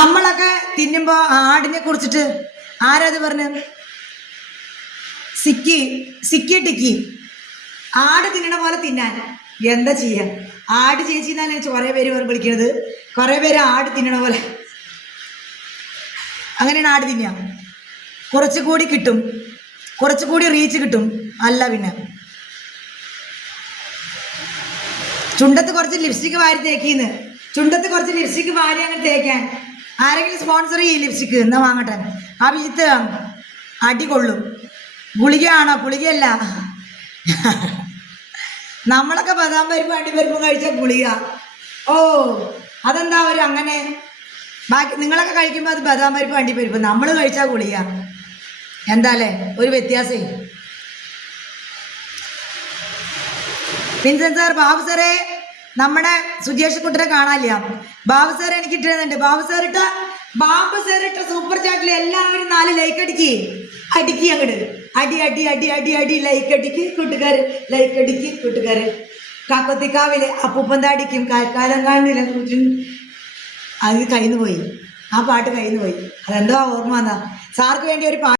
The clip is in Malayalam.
നമ്മളൊക്കെ തിന്നുമ്പോ ആടിനെ കുറിച്ചിട്ട് ആരത് പറഞ്ഞു? സിക്കി ടിക്കി. ആട് തിന്നണ പോലെ തിന്നാൻ എന്താ ചെയ്യാ? ആട് ചേച്ചി എന്നാണ് കുറെ പേര് വിളിക്കണത്. കുറെ പേര് ആട് തിന്നണ പോലെ. അങ്ങനെയാണ് ആട് തിന്നാ. കുറച്ചുകൂടി കിട്ടും, കുറച്ചുകൂടി റീച്ച് കിട്ടും. അല്ല പിന്നെ ചുണ്ടത്ത് കുറച്ച് ലിപ്സ്റ്റിക്ക് വാരി തേക്കിന്ന്. ചുണ്ടത്ത് കുറച്ച് ലിപ്സ്റ്റിക്ക് വാരി അങ്ങനെ തേക്കാൻ ആരെങ്കിലും സ്പോൺസർ ചെയ്യും ലിപ്സ്റ്റിക്ക് എന്നാ വാങ്ങട്ടെ. ആ വിജിത്ത് അടി കൊള്ളും. ഗുളികയാണോ? ഗുളികയല്ല. നമ്മളൊക്കെ ബദാം പരിപ്പും അണ്ടിപ്പരിപ്പും കഴിച്ച ഗുളിക. ഓ അതെന്താ ഒരു അങ്ങനെ? ബാക്കി നിങ്ങളൊക്കെ കഴിക്കുമ്പോൾ അത് ബദാം പരിപ്പും അണ്ടിപ്പരിപ്പും, നമ്മൾ കഴിച്ചാൽ ഗുളിക. എന്താല്ലേ ഒരു വ്യത്യാസേ. വിൻസെന്റ് സാർ, ബാബു സാറേ, നമ്മുടെ സുജേഷ് കുട്ടനെ കാണാനില്ല. ബാബു സാർ എനിക്ക് ഇട്ടിരുന്നുണ്ട്. ബാബു സാർ ഇട്ട സൂപ്പർ ചാറ്റിൽ എല്ലാവരും 4 ലൈക്ക് അടിക്കി അങ്ങോട്ട്. അടി അടി അടി അടി അടി ലൈക്ക് അടിക്ക് കൂട്ടുകാര്, ലൈക്ക് അടിക്ക് കൂട്ടുകാര്. കാക്കത്തിക്കാവിലെ അപ്പൂപ്പന്താടിക്കും കാലം കാണില്ല. അത് കയ്യിൽ നിന്ന് പോയി, ആ പാട്ട് കയ്യിൽ നിന്ന് പോയി. അതെന്തോ ഓർമ്മ വന്നാ. സാർക്ക് വേണ്ടി ഒരു പാട്ട്